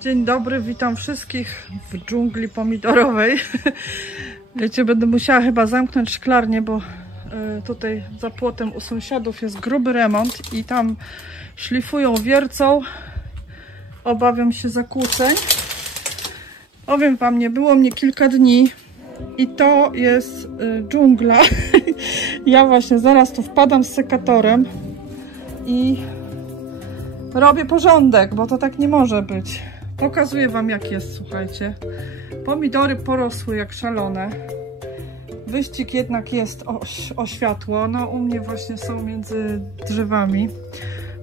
Dzień dobry, witam wszystkich w dżungli pomidorowej. Wiecie, będę musiała chyba zamknąć szklarnię, bo tutaj za płotem u sąsiadów jest gruby remont i tam szlifują, wiercą. Obawiam się zakłóceń. Powiem wam, nie było mnie kilka dni i to jest dżungla. Ja właśnie zaraz tu wpadam z sekatorem i robię porządek, bo to tak nie może być. Pokazuję wam, jak jest, słuchajcie. Pomidory porosły jak szalone. Wyścig jednak jest o światło. No u mnie właśnie są między drzewami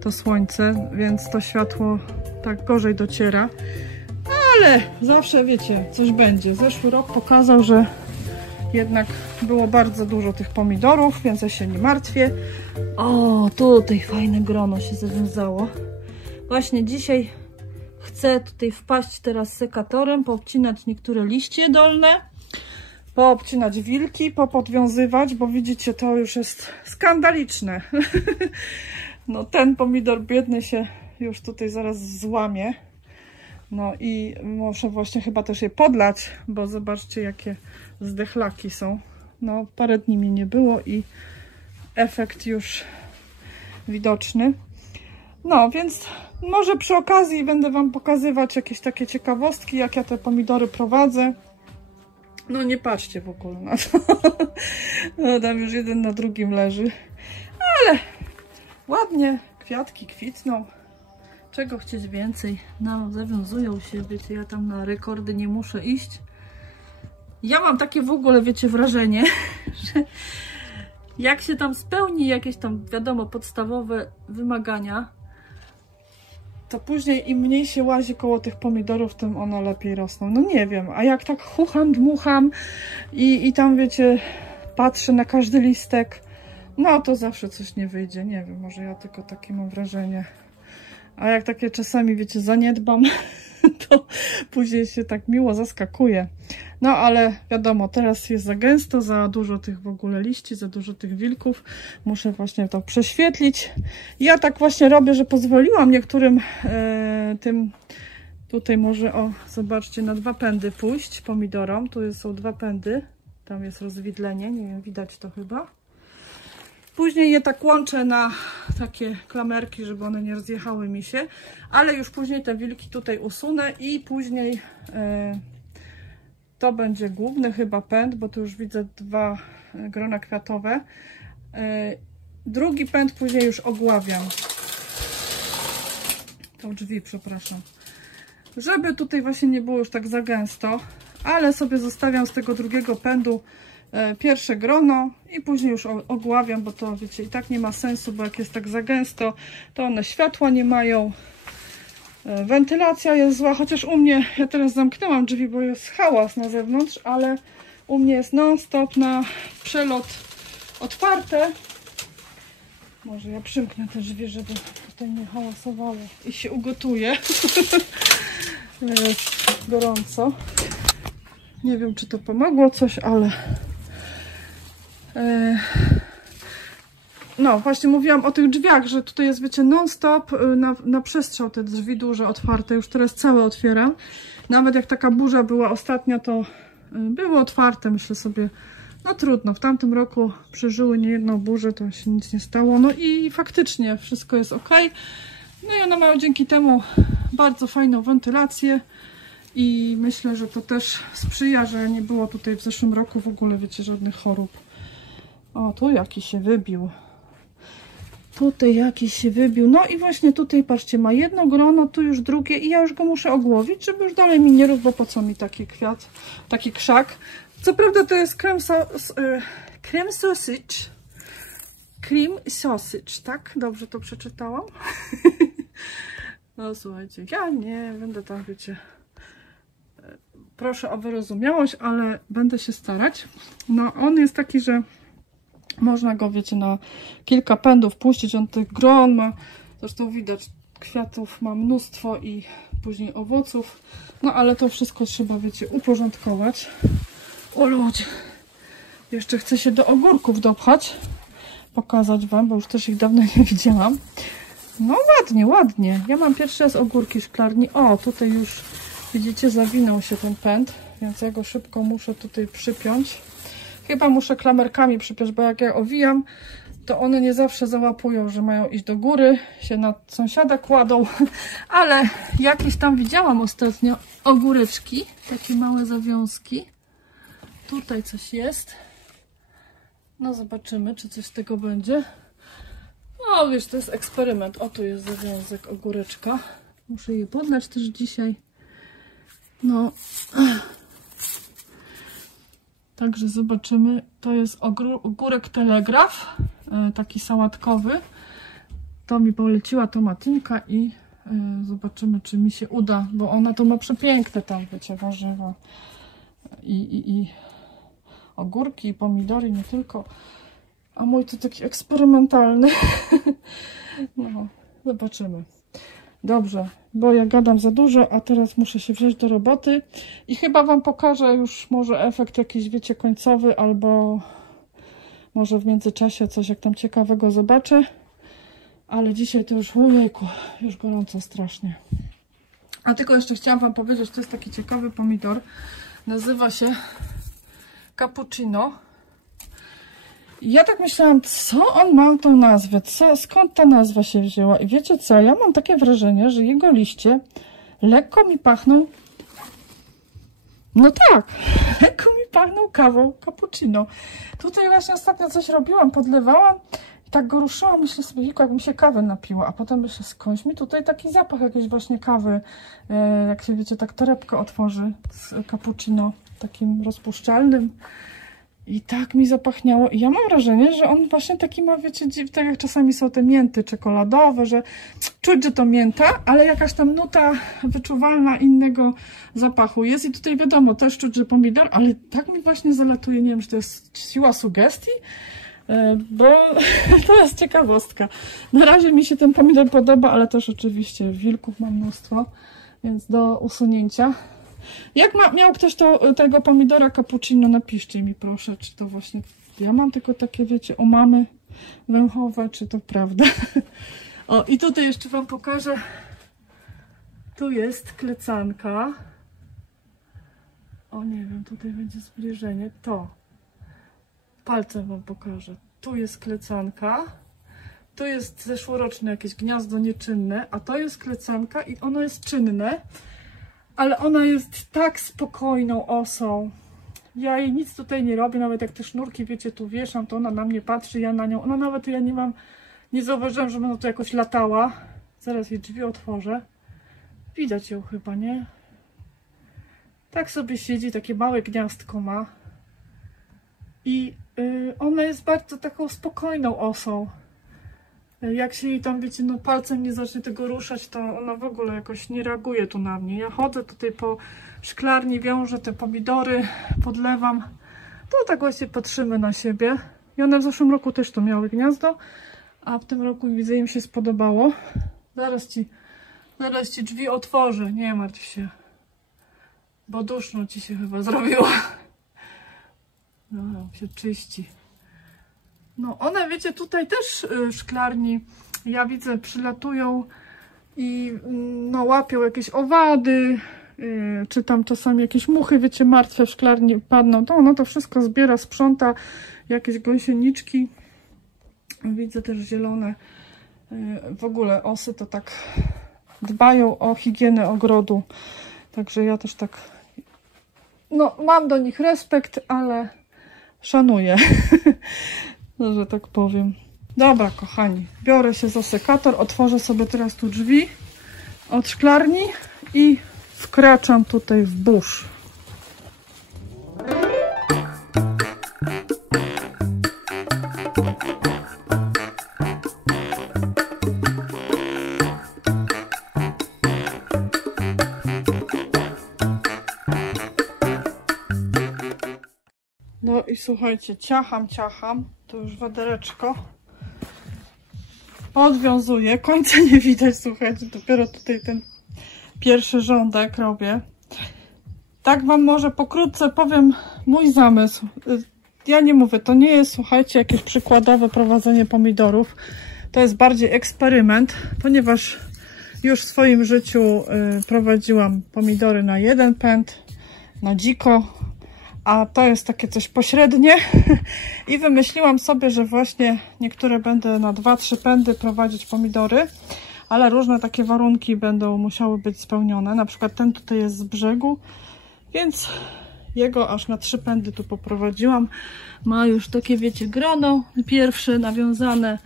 to słońce, więc to światło tak gorzej dociera. Ale zawsze, wiecie, coś będzie. Zeszły rok pokazał, że jednak było bardzo dużo tych pomidorów, więc ja się nie martwię. O, tutaj fajne grono się zawiązało. Właśnie dzisiaj chcę tutaj wpaść teraz sekatorem, poobcinać niektóre liście dolne, poobcinać wilki, popodwiązywać, bo widzicie, to już jest skandaliczne. No ten pomidor biedny się już tutaj zaraz złamie. No i muszę właśnie chyba też je podlać, bo zobaczcie, jakie zdechlaki są. No parę dni mi nie było i efekt już widoczny. No więc może przy okazji będę wam pokazywać jakieś takie ciekawostki, jak ja te pomidory prowadzę. No nie patrzcie w ogóle na to. No, tam już jeden na drugim leży. Ale ładnie kwiatki kwitną. Czego chcieć więcej? No, zawiązują się, wiecie, ja tam na rekordy nie muszę iść. Ja mam takie w ogóle, wiecie, wrażenie, że jak się tam spełni jakieś tam, wiadomo, podstawowe wymagania, to później im mniej się łazi koło tych pomidorów, tym one lepiej rosną. No nie wiem, a jak tak chucham, dmucham i tam, wiecie, patrzę na każdy listek, no to zawsze coś nie wyjdzie. Nie wiem, może ja tylko takie mam wrażenie. A jak takie czasami, wiecie, zaniedbam, to później się tak miło zaskakuje. No ale wiadomo, teraz jest za gęsto, za dużo tych w ogóle liści, za dużo tych wilków. Muszę właśnie to prześwietlić. Ja tak właśnie robię, że pozwoliłam niektórym tym, tutaj może, o, zobaczcie, na 2 pędy pójść pomidorom. Tu są 2 pędy, tam jest rozwidlenie, nie wiem, widać to chyba. Później je tak łączę na takie klamerki, żeby one nie rozjechały mi się, ale już później te wilki tutaj usunę i później to będzie główny chyba pęd, bo tu już widzę 2 grona kwiatowe. Drugi pęd później już ogławiam. To drzwi, przepraszam. Żeby tutaj właśnie nie było już tak za gęsto, ale sobie zostawiam z tego drugiego pędu pierwsze grono i później już ogławiam, bo to, wiecie, i tak nie ma sensu, bo jak jest tak za gęsto, to one światła nie mają. Wentylacja jest zła, chociaż u mnie, ja teraz zamknęłam drzwi, bo jest hałas na zewnątrz, ale u mnie jest non-stop na przelot otwarte. Może ja przymknę te drzwi, żeby tutaj nie hałasowało i się ugotuje. Jest gorąco. Nie wiem, czy to pomogło coś, ale no właśnie mówiłam o tych drzwiach, że tutaj jest, wiecie, non-stop na przestrzał te drzwi duże otwarte, już teraz całe otwieram. Nawet jak taka burza była ostatnia, to były otwarte, myślę sobie, no trudno, w tamtym roku przeżyły niejedną burzę, to się nic nie stało, no i faktycznie wszystko jest ok. No i one mają dzięki temu bardzo fajną wentylację i myślę, że to też sprzyja, że nie było tutaj w zeszłym roku w ogóle, wiecie, żadnych chorób. O, tu jakiś się wybił. Tutaj jakiś się wybił. No i właśnie tutaj, patrzcie, ma jedno grono, tu już drugie i ja już go muszę ogłowić, żeby już dalej mi nie rósł, bo po co mi taki kwiat, taki krzak. Co prawda to jest cream sausage. Cream sausage, tak? Dobrze to przeczytałam? No słuchajcie, ja nie będę tam, wiecie... Proszę o wyrozumiałość, ale będę się starać. No on jest taki, że można go, wiecie, na kilka pędów puścić. On tych gron ma, zresztą widać, kwiatów ma mnóstwo i później owoców. No ale to wszystko trzeba, wiecie, uporządkować. O ludzie! Jeszcze chcę się do ogórków dopchać. Pokazać wam, bo już też ich dawno nie widziałam. No ładnie, ładnie. Ja mam pierwszy raz ogórki szklarni. O, tutaj już widzicie, zawinął się ten pęd, więc ja go szybko muszę tutaj przypiąć. Chyba muszę klamerkami przypiąć, bo jak ja owijam, to one nie zawsze załapują, że mają iść do góry, się na sąsiada kładą, ale jakieś tam widziałam ostatnio ogóreczki, takie małe zawiązki. Tutaj coś jest. No zobaczymy, czy coś z tego będzie. No wiesz, to jest eksperyment. O, tu jest zawiązek ogóreczka. Muszę je podlać też dzisiaj. No. Także zobaczymy. To jest ogórek telegraf. Taki sałatkowy. To mi poleciła Tomatynka i zobaczymy, czy mi się uda. Bo ona to ma przepiękne tam, wiecie, warzywa. I ogórki, i pomidory, nie tylko. A mój to taki eksperymentalny. No, zobaczymy. Dobrze, bo ja gadam za dużo, a teraz muszę się wziąć do roboty. I chyba wam pokażę już może efekt jakiś, wiecie, końcowy, albo może w międzyczasie coś jak tam ciekawego zobaczę. Ale dzisiaj to już, ojejku, już gorąco strasznie. A tylko jeszcze chciałam wam powiedzieć, to jest taki ciekawy pomidor. Nazywa się cappuccino. Ja tak myślałam, co on ma tą nazwę, skąd ta nazwa się wzięła. I wiecie co, ja mam takie wrażenie, że jego liście lekko mi pachną, no tak, lekko mi pachną kawą cappuccino. Tutaj właśnie ostatnio coś robiłam, podlewałam i tak go ruszyłam, myślę sobie, jakbym się kawę napiła, a potem myślę, skądś mi tutaj taki zapach jakiejś właśnie kawy, jak się wiecie, tak torebkę otworzy z cappuccino, takim rozpuszczalnym. I tak mi zapachniało. I ja mam wrażenie, że on właśnie taki ma, wiecie, tak jak czasami są te mięty czekoladowe, że czuć, że to mięta, ale jakaś tam nuta wyczuwalna innego zapachu jest. I tutaj wiadomo, też czuć, że pomidor, ale tak mi właśnie zalatuje, nie wiem, czy to jest siła sugestii, bo to jest ciekawostka. Na razie mi się ten pomidor podoba, ale też oczywiście wilków mam mnóstwo, więc do usunięcia. Jak miał ktoś tego pomidora cappuccino, napiszcie mi proszę, czy to właśnie ja mam tylko takie, wiecie, omamy węchowe, czy to prawda. O, i tutaj jeszcze wam pokażę. Tu jest klecanka. O, nie wiem, tutaj będzie zbliżenie. To. Palcem wam pokażę. Tu jest klecanka. Tu jest zeszłoroczne jakieś gniazdo nieczynne, a to jest klecanka i ono jest czynne. Ale ona jest tak spokojną osą. Ja jej nic tutaj nie robię, nawet jak te sznurki, wiecie, tu wieszam, to ona na mnie patrzy, ja na nią. Ona nawet, ja nie zauważyłam, że ona tu jakoś latała. Zaraz jej drzwi otworzę. Widać ją chyba, nie? Tak sobie siedzi, takie małe gniazdko ma. I ona jest bardzo taką spokojną osą. Jak się jej tam, wiecie, no palcem nie zacznie tego ruszać, to ona w ogóle jakoś nie reaguje tu na mnie. Ja chodzę tutaj po szklarni, wiążę te pomidory, podlewam. To tak właśnie patrzymy na siebie. I one w zeszłym roku też tu miały gniazdo, a w tym roku widzę, im się spodobało. Zaraz ci drzwi otworzę, nie martw się. Bo duszno ci się chyba zrobiło. No, się czyści. No one, wiecie, tutaj też w szklarni, ja widzę, przylatują i no, łapią jakieś owady, czy tam czasami jakieś muchy, wiecie, martwe w szklarni padną, to ono to wszystko zbiera, sprząta, jakieś gąsieniczki, widzę też zielone, w ogóle osy to tak dbają o higienę ogrodu, także ja też tak, no mam do nich respekt, ale szanuję. No, że tak powiem. Dobra, kochani, biorę się za sekator, otworzę sobie teraz tu drzwi od szklarni i wkraczam tutaj w burz. No i słuchajcie, ciacham, to już wiadereczko podwiązuję, końca nie widać, słuchajcie, dopiero tutaj ten pierwszy rządek robię. Tak wam może pokrótce powiem mój zamysł. Ja nie mówię, to nie jest, słuchajcie, jakieś przykładowe prowadzenie pomidorów, To jest bardziej eksperyment, ponieważ już w swoim życiu prowadziłam pomidory na jeden pęd, na dziko, a to jest takie coś pośrednie i wymyśliłam sobie, że właśnie niektóre będę na 2-3 pędy prowadzić pomidory, ale różne takie warunki będą musiały być spełnione. Na przykład ten tutaj jest z brzegu, więc jego aż na 3 pędy tu poprowadziłam. Ma już takie, wiecie, grono pierwsze nawiązane.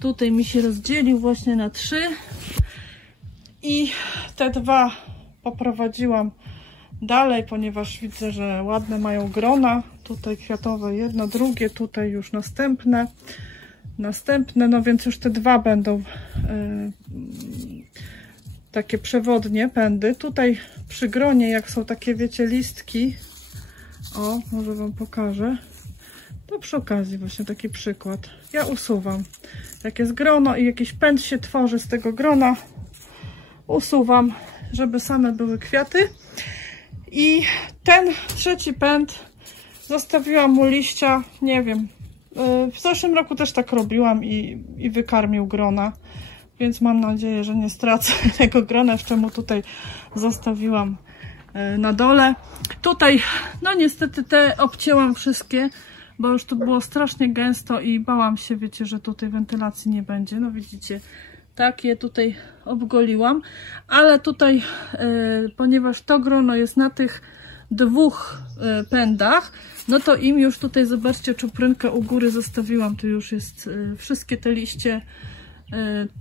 Tutaj mi się rozdzielił właśnie na 3 i te 2 poprowadziłam dalej, ponieważ widzę, że ładne mają grona. Tutaj kwiatowe jedno, drugie, tutaj już następne, no więc już te 2 będą takie przewodnie pędy. Tutaj przy gronie, jak są takie, wiecie, listki, o, może wam pokażę, to przy okazji właśnie taki przykład. Ja usuwam, jak jest grono i jakiś pęd się tworzy z tego grona, usuwam, żeby same były kwiaty. I ten 3. pęd zostawiłam mu liścia, nie wiem, w zeszłym roku też tak robiłam i wykarmił grona, więc mam nadzieję, że nie stracę tego grona, jeszcze mu tutaj zostawiłam na dole. Tutaj, no niestety te obcięłam wszystkie, bo już tu było strasznie gęsto i bałam się, wiecie, że tutaj wentylacji nie będzie. No widzicie, tak je tutaj obgoliłam, ale tutaj, ponieważ to grono jest na tych 2 pędach, no to im już tutaj, zobaczcie, czuprynkę u góry zostawiłam. Tu już jest wszystkie te liście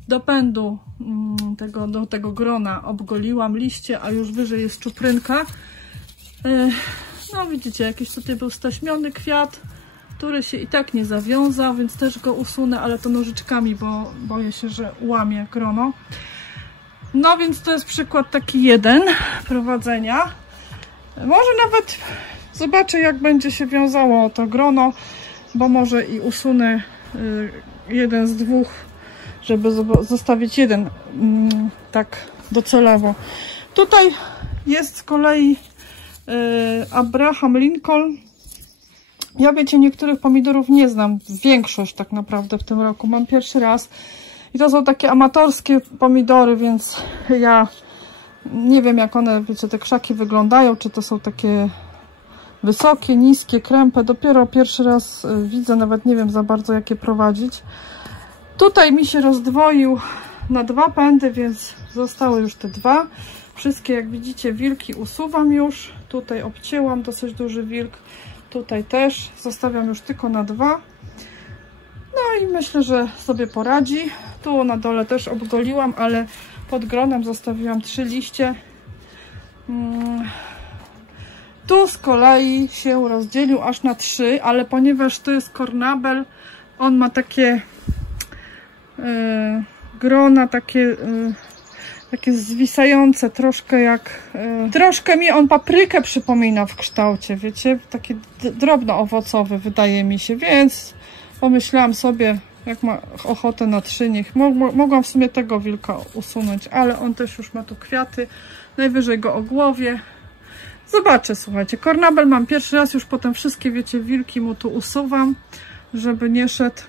do pędu do tego grona obgoliłam liście, a już wyżej jest czuprynka. No widzicie, jakiś tutaj był staśmiony kwiat, który się i tak nie zawiązał, więc też go usunę, ale to nożyczkami, bo boję się, że łamie grono. No więc to jest przykład taki jeden prowadzenia. Może nawet zobaczę, jak będzie się wiązało to grono, bo może i usunę jeden z 2, żeby zostawić jeden tak docelowo. Tutaj jest z kolei Abraham Lincoln. Ja, wiecie, niektórych pomidorów nie znam, większość tak naprawdę w tym roku mam pierwszy raz i to są takie amatorskie pomidory, więc ja nie wiem, jak one, wiecie, te krzaki wyglądają, czy to są takie wysokie, niskie, krępe, dopiero pierwszy raz widzę, nawet nie wiem za bardzo, jak je prowadzić. Tutaj mi się rozdwoił na 2 pędy, więc zostały już te 2. Wszystkie, jak widzicie, wilki usuwam już. Tutaj obcięłam dosyć duży wilk. Tutaj też zostawiam już tylko na 2. No i myślę, że sobie poradzi. Tu na dole też obgoliłam, ale pod gronem zostawiłam 3 liście. Tu z kolei się rozdzielił aż na 3, ale ponieważ to jest kornabel, on ma takie grona, takie zwisające, troszkę jak... troszkę mi on paprykę przypomina w kształcie, wiecie? Taki drobno-owocowy wydaje mi się, więc pomyślałam sobie, jak ma ochotę na 3, niech mogłam w sumie tego wilka usunąć, ale on też już ma tu kwiaty, najwyżej go ogłowię. Zobaczę, słuchajcie, kornabel mam pierwszy raz, już potem wszystkie, wiecie, wilki mu tu usuwam, żeby nie szedł.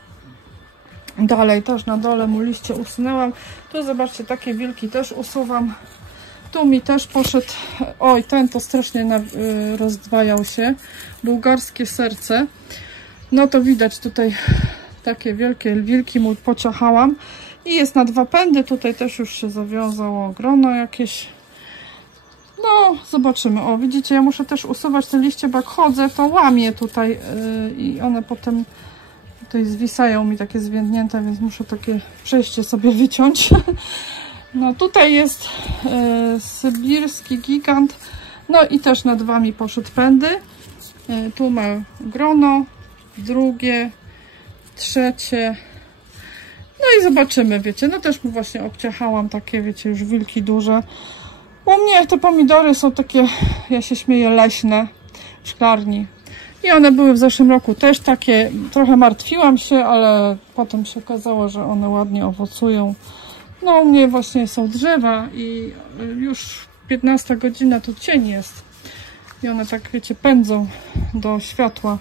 Dalej też na dole mu liście usunęłam. Tu zobaczcie, takie wilki też usuwam. Tu mi też poszedł, oj, ten to strasznie rozdwajał się. Bułgarskie serce. No to widać tutaj takie wielkie wilki mu pociachałam. I jest na 2 pędy. Tutaj też już się zawiązało grono jakieś. No, zobaczymy. O, widzicie, ja muszę też usuwać te liście, bo jak chodzę, to łamię tutaj i one potem tutaj zwisają mi takie zwiędnięte, więc muszę takie przejście sobie wyciąć. No, tutaj jest sybirski gigant. No i też na 2 mi poszedł pędy. Tu ma grono, drugie, trzecie. No i zobaczymy, wiecie. No też mu właśnie obciachałam takie, wiecie, już wilki duże. U mnie te pomidory są takie, ja się śmieję, leśne w szklarni. I one były w zeszłym roku też takie, trochę martwiłam się, ale potem się okazało, że one ładnie owocują. No u mnie właśnie są drzewa i już 15 godzina tu cień jest. I one tak, wiecie, pędzą do światła.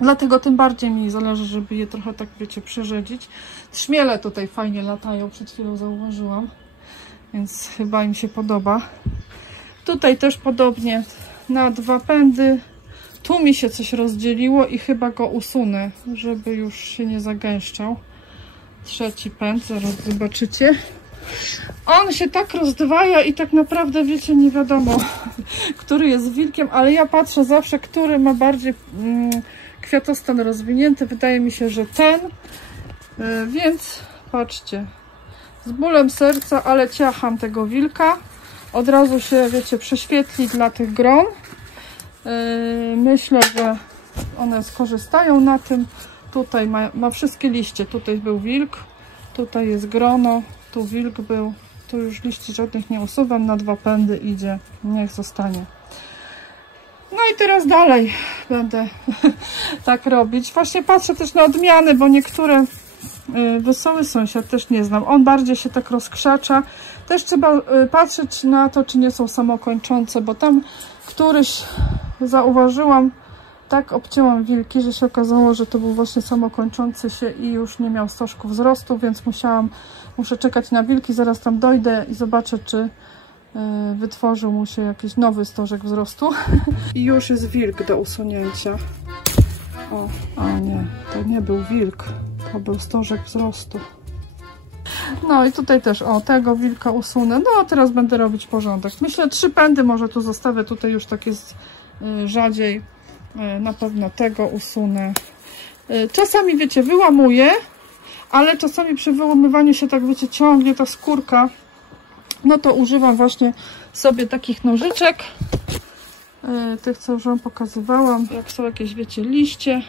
Dlatego tym bardziej mi zależy, żeby je trochę tak, wiecie, przerzedzić. Trzmiele tutaj fajnie latają, przed chwilą zauważyłam, więc chyba im się podoba. Tutaj też podobnie na 2 pędy. Tu mi się coś rozdzieliło i chyba go usunę, żeby już się nie zagęszczał. 3. pęd, zaraz zobaczycie. On się tak rozdwaja i tak naprawdę, wiecie, nie wiadomo, który jest wilkiem, ale ja patrzę zawsze, który ma bardziej kwiatostan rozwinięty. Wydaje mi się, że ten, więc patrzcie, z bólem serca, ale ciacham tego wilka. Od razu się, wiecie, prześwietli dla tych gron. Myślę, że one skorzystają na tym. Tutaj ma wszystkie liście. Tutaj był wilk, tutaj jest grono, tu wilk był. Tu już liści żadnych nie usuwam. Na 2 pędy idzie. Niech zostanie. No i teraz dalej będę tak robić. Właśnie patrzę też na odmiany, bo niektóre Wesoły Sąsiad też nie znam. On bardziej się tak rozkrzacza. Też trzeba patrzeć na to, czy nie są samokończące, bo tam któryś zauważyłam, tak obcięłam wilki, że się okazało, że to był właśnie samokończący się i już nie miał stożku wzrostu, więc muszę czekać na wilki. Zaraz tam dojdę i zobaczę, czy wytworzył mu się jakiś nowy stożek wzrostu. I już jest wilk do usunięcia. O nie, to nie był wilk, to był stożek wzrostu. No i tutaj też, tego wilka usunę. No a teraz będę robić porządek. Myślę, 3 pędy może tu zostawię, tutaj już tak jest rzadziej. Na pewno tego usunę. Czasami, wiecie, wyłamuję, ale czasami przy wyłamywaniu się tak, wiecie, ciągnie ta skórka. No to używam właśnie sobie takich nożyczek. Tych, co już wam pokazywałam. Jak są jakieś, wiecie, liście.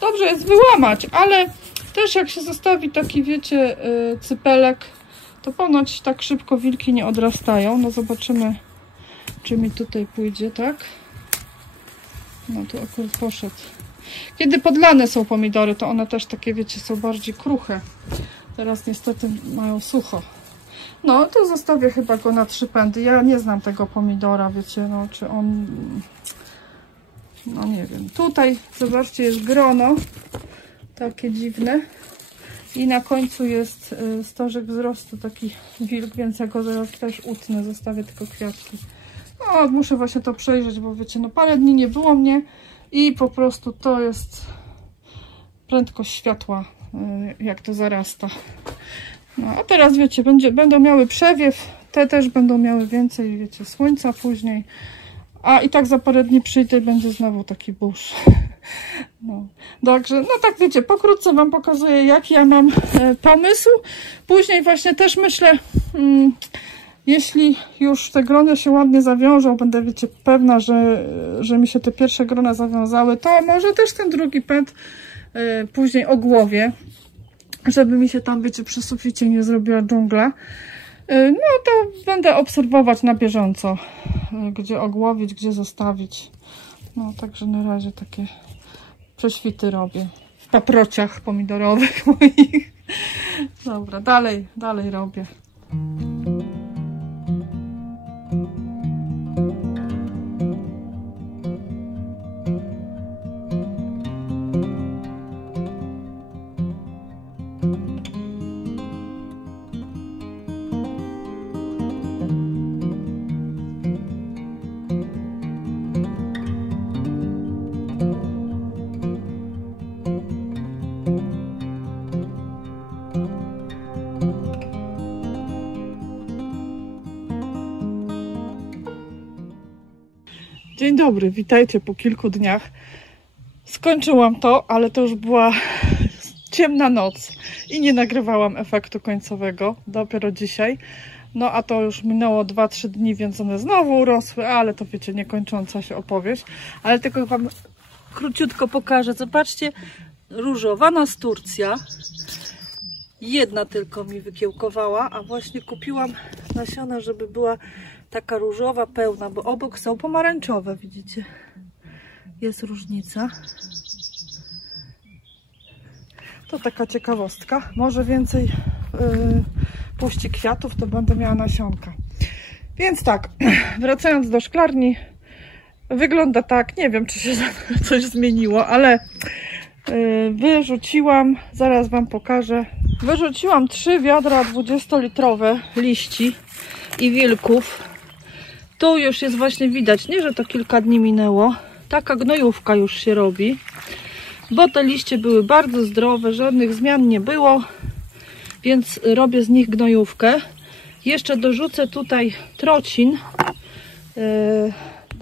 Dobrze jest wyłamać, ale też jak się zostawi taki, wiecie, cypelek, to ponoć tak szybko wilki nie odrastają. No zobaczymy, czy mi tutaj pójdzie, tak? No tu akurat poszedł. Kiedy podlane są pomidory, to one też takie, wiecie, są bardziej kruche. Teraz niestety mają sucho. No to zostawię chyba go na 3 pędy. Ja nie znam tego pomidora, wiecie, no czy on... No nie wiem. Tutaj, zobaczcie, jest grono. Takie dziwne. I na końcu jest stożek wzrostu, taki wilk, więc ja go zaraz też utnę. Zostawię tylko kwiatki. No, muszę właśnie to przejrzeć, bo wiecie, no parę dni nie było mnie i po prostu to jest prędkość światła, jak to zarasta. No, a teraz, wiecie, będą miały przewiew, te też będą miały więcej, wiecie, słońca później. A i tak za parę dni przyjdę i będzie znowu taki burz. No. Także, no tak wiecie, pokrótce wam pokazuję, jaki ja mam pomysł. Później właśnie też myślę, jeśli już te grona się ładnie zawiążą, będę, wiecie, pewna, że mi się te pierwsze grona zawiązały, to może też ten drugi pęd później ogłowię, żeby mi się tam, wiecie, przy suficie nie zrobiła dżungla. No to będę obserwować na bieżąco, gdzie ogłowić, gdzie zostawić. No także na razie takie prześwity robię w paprociach pomidorowych moich. Dobra, dalej robię. Dzień dobry, witajcie po kilku dniach. Skończyłam to, ale to już była ciemna noc i nie nagrywałam efektu końcowego, dopiero dzisiaj. No a to już minęło 2-3 dni, więc one znowu urosły, ale to wiecie, niekończąca się opowieść. Ale tylko wam króciutko pokażę. Zobaczcie, różowa nasturcja. Jedna tylko mi wykiełkowała, a właśnie kupiłam nasiona, żeby była taka różowa, pełna, bo obok są pomarańczowe, widzicie? Jest różnica. To taka ciekawostka. Może więcej puści kwiatów, to będę miała nasionka. Więc tak, wracając do szklarni, wygląda tak, nie wiem czy się coś zmieniło, ale wyrzuciłam, zaraz wam pokażę. Wyrzuciłam 3 wiadra 20-litrowe liści i wilków. Tu już jest właśnie widać, nie że to kilka dni minęło, taka gnojówka już się robi, bo te liście były bardzo zdrowe, żadnych zmian nie było, więc robię z nich gnojówkę. Jeszcze dorzucę tutaj trocin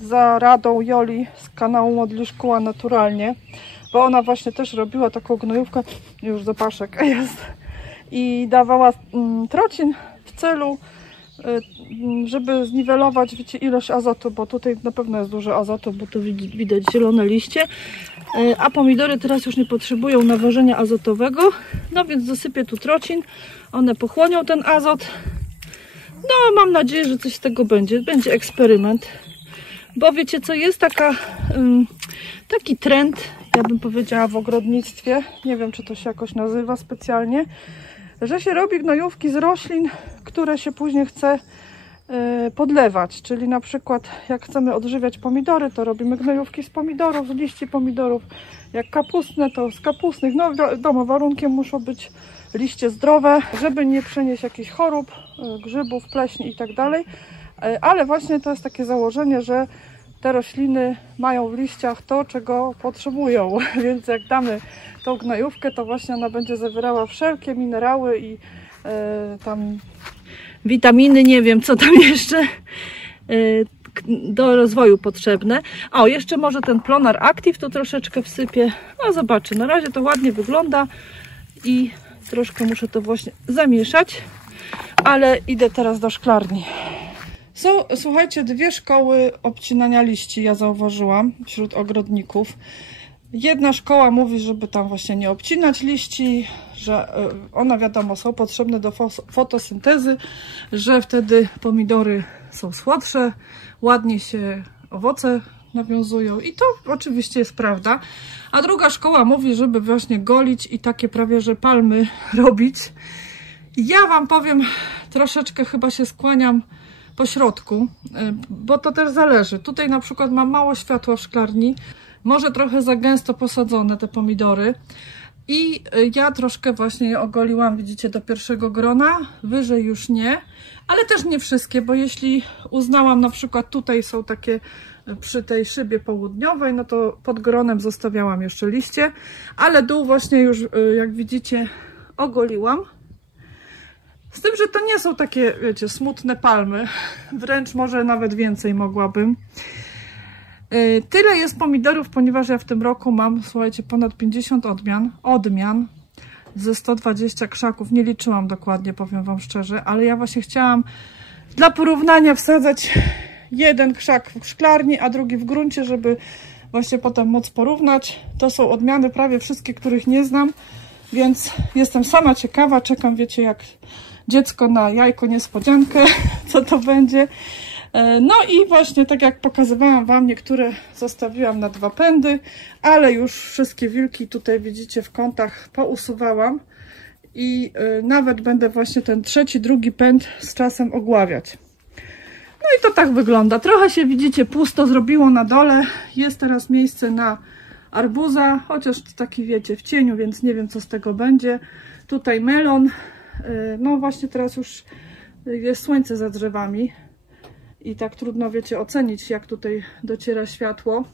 za radą Joli z kanału Modli Szkoła Naturalnie, bo ona właśnie też robiła taką gnojówkę, już zapaszek jest, i dawała trocin w celu, żeby zniwelować, wiecie, ilość azotu, bo tutaj na pewno jest dużo azotu, bo tu widać zielone liście, a pomidory teraz już nie potrzebują nawożenia azotowego, no więc dosypię tu trocin, one pochłonią ten azot. No mam nadzieję, że coś z tego będzie eksperyment, bo wiecie co, jest taki trend, ja bym powiedziała, w ogrodnictwie, nie wiem czy to się jakoś nazywa specjalnie, że się robi gnojówki z roślin, które się później chce podlewać, czyli na przykład jak chcemy odżywiać pomidory, to robimy gnojówki z pomidorów, z liści pomidorów, jak kapustne, to z kapustnych. No wiadomo, warunkiem muszą być liście zdrowe, żeby nie przenieść jakichś chorób, grzybów, pleśni i tak dalej, ale właśnie to jest takie założenie, że te rośliny mają w liściach to, czego potrzebują, więc jak damy tą gnojówkę, to właśnie ona będzie zawierała wszelkie minerały i tam witaminy, nie wiem co tam jeszcze do rozwoju potrzebne. O, jeszcze może ten Plonar Active tu troszeczkę wsypię. No zobaczę, na razie to ładnie wygląda i troszkę muszę to właśnie zamieszać, ale idę teraz do szklarni. Są, słuchajcie, 2 szkoły obcinania liści, ja zauważyłam wśród ogrodników. Jedna szkoła mówi, żeby tam właśnie nie obcinać liści, że one wiadomo są potrzebne do fotosyntezy, że wtedy pomidory są słodsze, ładnie się owoce nawiązują i to oczywiście jest prawda. A druga szkoła mówi, żeby właśnie golić i takie prawie że palmy robić. Ja wam powiem, troszeczkę chyba się skłaniam po środku, bo to też zależy. Tutaj na przykład mam mało światła w szklarni, może trochę za gęsto posadzone te pomidory i ja troszkę właśnie je ogoliłam, widzicie, do pierwszego grona, wyżej już nie, ale też nie wszystkie, bo jeśli uznałam, na przykład tutaj są takie przy tej szybie południowej, no to pod gronem zostawiałam jeszcze liście, ale dół właśnie już, jak widzicie, ogoliłam. Z tym, że to nie są takie, wiecie, smutne palmy, wręcz może nawet więcej mogłabym. Tyle jest pomidorów, ponieważ ja w tym roku mam, słuchajcie, ponad 50 odmian ze 120 krzaków. Nie liczyłam dokładnie, powiem wam szczerze, ale ja właśnie chciałam dla porównania wsadzać jeden krzak w szklarni, a drugi w gruncie, żeby właśnie potem móc porównać. To są odmiany prawie wszystkie, których nie znam, więc jestem sama ciekawa, czekam, wiecie, jak dziecko na jajko niespodziankę, co to będzie. No i właśnie tak jak pokazywałam wam, niektóre zostawiłam na 2 pędy, ale już wszystkie wilki tutaj widzicie w kątach pousuwałam i nawet będę właśnie ten 3., 2. pęd z czasem ogławiać. No i to tak wygląda. Trochę się, widzicie, pusto zrobiło na dole. Jest teraz miejsce na arbuza, chociaż taki, wiecie, w cieniu, więc nie wiem co z tego będzie. Tutaj melon. No właśnie teraz już jest słońce za drzewami i tak trudno, wiecie, ocenić, jak tutaj dociera światło.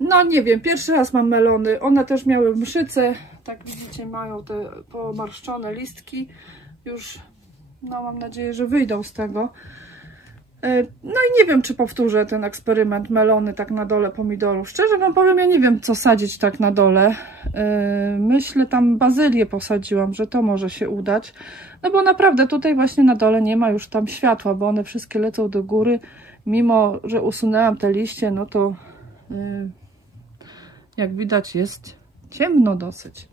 No nie wiem, pierwszy raz mam melony. One też miały mszyce, tak widzicie, mają te pomarszczone listki. Już, no mam nadzieję, że wyjdą z tego. No i nie wiem, czy powtórzę ten eksperyment melony tak na dole pomidorów. Szczerze wam powiem, ja nie wiem, co sadzić tak na dole. Myślę, tam bazylię posadziłam, że to może się udać. No bo naprawdę tutaj właśnie na dole nie ma już tam światła, bo one wszystkie lecą do góry. Mimo że usunęłam te liście, no to jak widać jest ciemno dosyć.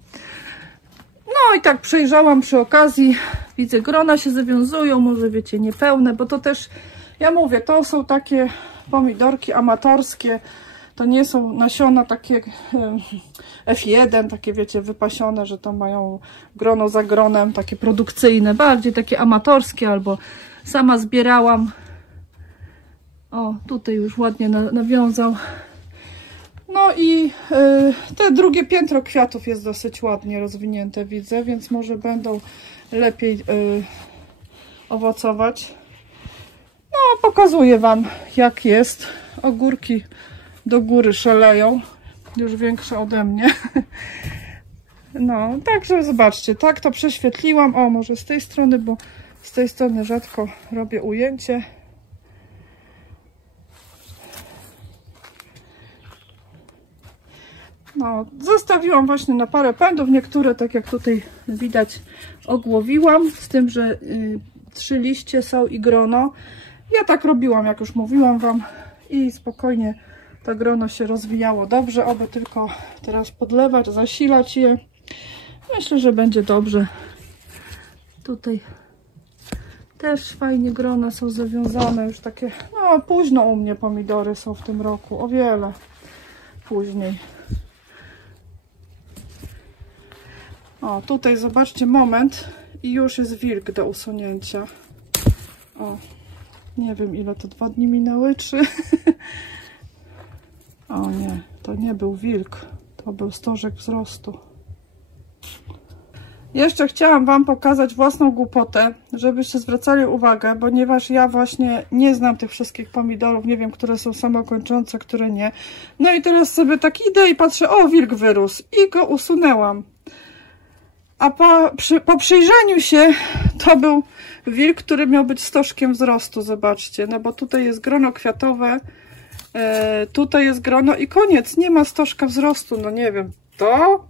No i tak przejrzałam przy okazji. Widzę, grona się zawiązują, może wiecie, niepełne, bo to też, ja mówię, to są takie pomidorki amatorskie. To nie są nasiona takie F1, takie wiecie, wypasione, że to mają grono za gronem, takie produkcyjne, bardziej takie amatorskie, albo sama zbierałam. O, tutaj już ładnie nawiązał. No i te drugie piętro kwiatów jest dosyć ładnie rozwinięte, widzę, więc może będą lepiej owocować. No, pokazuję Wam, jak jest. Ogórki do góry szaleją, już większe ode mnie. No, także zobaczcie, tak to prześwietliłam. O, może z tej strony, bo z tej strony rzadko robię ujęcie. No, zostawiłam właśnie na parę pędów. Niektóre, tak jak tutaj widać, ogłowiłam, z tym, że 3 liście są i grono. Ja tak robiłam, jak już mówiłam Wam, i spokojnie to grono się rozwijało dobrze. Oby tylko teraz podlewać, zasilać je. Myślę, że będzie dobrze. Tutaj też fajnie grona są zawiązane, już takie, no późno u mnie pomidory są w tym roku, o wiele później. O, tutaj zobaczcie, moment i już jest wilk do usunięcia. O, nie wiem ile to 2 dni minęły, czy... O nie, to nie był wilk, to był stożek wzrostu. Jeszcze chciałam Wam pokazać własną głupotę, żebyście zwracali uwagę, ponieważ ja właśnie nie znam tych wszystkich pomidorów, nie wiem, które są samokończące, które nie. No i teraz sobie tak idę i patrzę, o, wilk wyrósł i go usunęłam. A po przyjrzeniu się to był wilk, który miał być stożkiem wzrostu, zobaczcie, no bo tutaj jest grono kwiatowe, tutaj jest grono i koniec, nie ma stożka wzrostu, no nie wiem, to...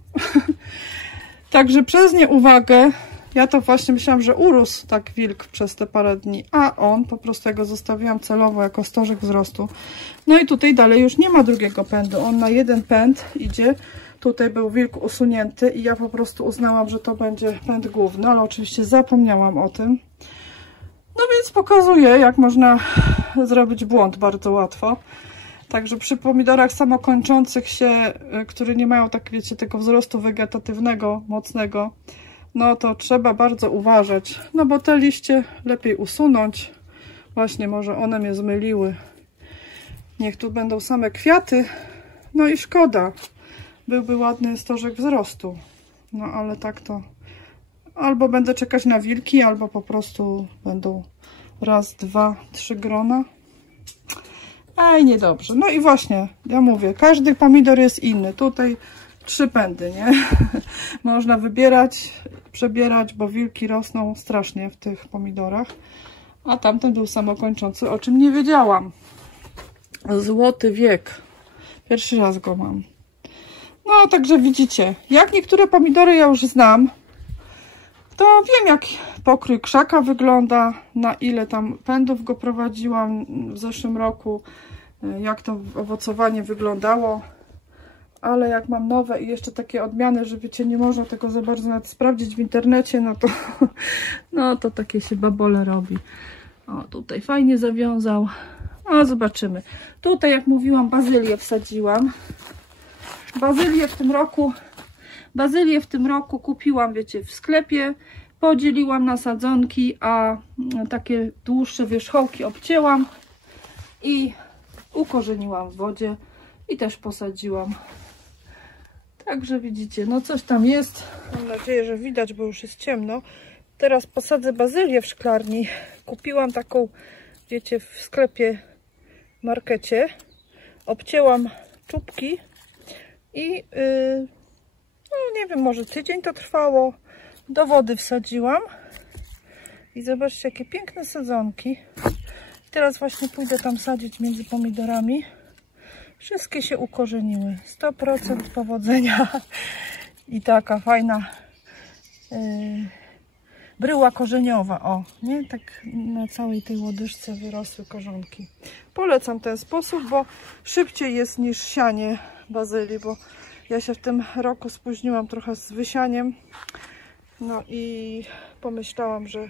Także przez nieuwagę, ja to właśnie myślałam, że urósł tak wilk przez te parę dni, a on, po prostu ja go zostawiłam celowo jako stożek wzrostu. No i tutaj dalej już nie ma drugiego pędu, on na jeden pęd idzie. Tutaj był wilk usunięty i ja po prostu uznałam, że to będzie pęd główny, ale oczywiście zapomniałam o tym. No więc pokazuję, jak można zrobić błąd bardzo łatwo. Także przy pomidorach samokończących się, które nie mają, tak wiecie, tego wzrostu wegetatywnego, mocnego, no to trzeba bardzo uważać, no bo te liście lepiej usunąć. Właśnie może one mnie zmyliły. Niech tu będą same kwiaty, no i szkoda. Byłby ładny stożek wzrostu. No ale tak to... Albo będę czekać na wilki, albo po prostu będą 1, 2, 3 grona. Aj, niedobrze. No i właśnie, ja mówię, każdy pomidor jest inny. Tutaj 3 pędy, nie? Można wybierać, przebierać, bo wilki rosną strasznie w tych pomidorach. A tamten był samokończący, o czym nie wiedziałam. Złoty wiek. Pierwszy raz go mam. No, także widzicie, jak niektóre pomidory ja już znam, to wiem, jak pokrój krzaka wygląda, na ile tam pędów go prowadziłam w zeszłym roku, jak to owocowanie wyglądało. Ale jak mam nowe i jeszcze takie odmiany, że wiecie, nie można tego za bardzo nawet sprawdzić w internecie, no to takie się babole robi. O, tutaj fajnie zawiązał. O, zobaczymy. Tutaj, jak mówiłam, bazylię wsadziłam. Bazylię w tym roku kupiłam, wiecie, w sklepie. Podzieliłam na sadzonki, a takie dłuższe wierzchołki obcięłam i ukorzeniłam w wodzie i też posadziłam. Także widzicie, no coś tam jest. Mam nadzieję, że widać, bo już jest ciemno. Teraz posadzę bazylię w szklarni. Kupiłam taką, wiecie, w sklepie, w markecie. Obcięłam czubki i no nie wiem, może tydzień to trwało. Do wody wsadziłam. I zobaczcie, jakie piękne sadzonki. Teraz właśnie pójdę tam sadzić między pomidorami. Wszystkie się ukorzeniły. 100% powodzenia. I taka fajna bryła korzeniowa. O, nie? Tak na całej tej łodyżce wyrosły korzonki. Polecam ten sposób, bo szybciej jest niż sianie bazylii, bo ja się w tym roku spóźniłam trochę z wysianiem. No i pomyślałam, że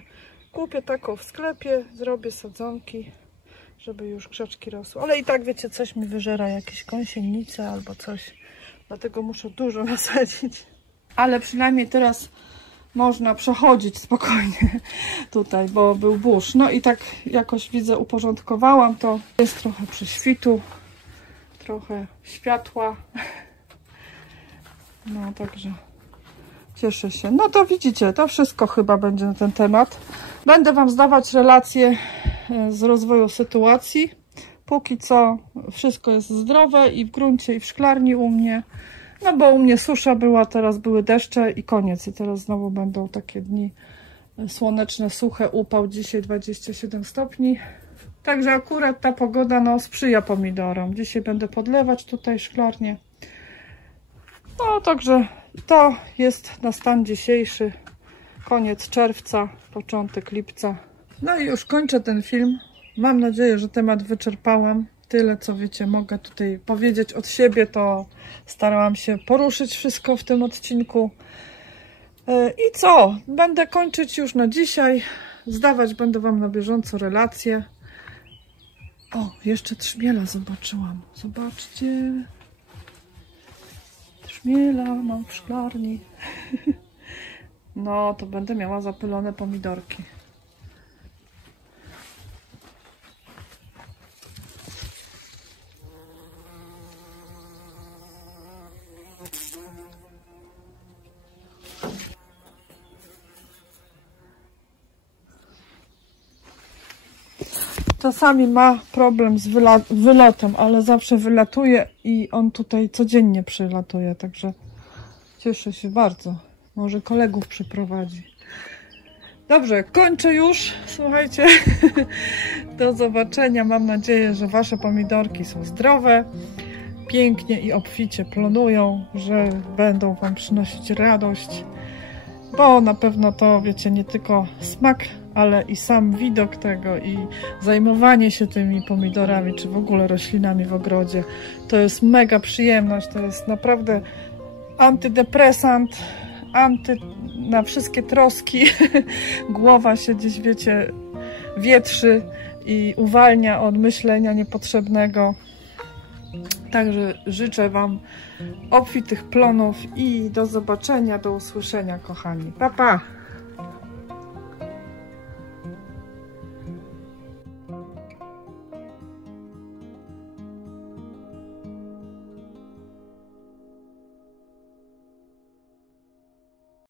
kupię taką w sklepie, zrobię sadzonki, żeby już krzaczki rosły. Ale i tak, wiecie, coś mi wyżera, jakieś gąsienice albo coś. Dlatego muszę dużo nasadzić. Ale przynajmniej teraz można przechodzić spokojnie tutaj, bo był burz. No i tak jakoś widzę, uporządkowałam to. Jest trochę prześwitu, trochę światła. No także cieszę się. No to widzicie, to wszystko chyba będzie na ten temat. Będę Wam zdawać relacje z rozwoju sytuacji. Póki co wszystko jest zdrowe i w gruncie, i w szklarni u mnie. No bo u mnie susza była, teraz były deszcze i koniec. I teraz znowu będą takie dni słoneczne, suche, upał. Dzisiaj 27 stopni. Także akurat ta pogoda no, sprzyja pomidorom. Dzisiaj będę podlewać tutaj szklarnię. No także to jest na stan dzisiejszy. Koniec czerwca, początek lipca. No i już kończę ten film. Mam nadzieję, że temat wyczerpałam. Tyle, co wiecie, mogę tutaj powiedzieć od siebie, to starałam się poruszyć wszystko w tym odcinku. I co? Będę kończyć już na dzisiaj. Zdawać będę Wam na bieżąco relacje. O, jeszcze trzmiela zobaczyłam. Zobaczcie. Trzmiela mam w szklarni. No, to będę miała zapylone pomidorki. Czasami ma problem z wylotem, ale zawsze wylatuje i on tutaj codziennie przylatuje, także cieszę się bardzo. Może kolegów przyprowadzi. Dobrze, kończę już. Słuchajcie, do zobaczenia. Mam nadzieję, że Wasze pomidorki są zdrowe, pięknie i obficie plonują, że będą Wam przynosić radość, bo na pewno to, wiecie, nie tylko smak, ale i sam widok tego i zajmowanie się tymi pomidorami, czy w ogóle roślinami w ogrodzie, to jest mega przyjemność, to jest naprawdę antydepresant, na wszystkie troski. Głowa się gdzieś, wiecie, wietrzy i uwalnia od myślenia niepotrzebnego. Także życzę Wam obfitych plonów i do zobaczenia, do usłyszenia, kochani. Pa, pa!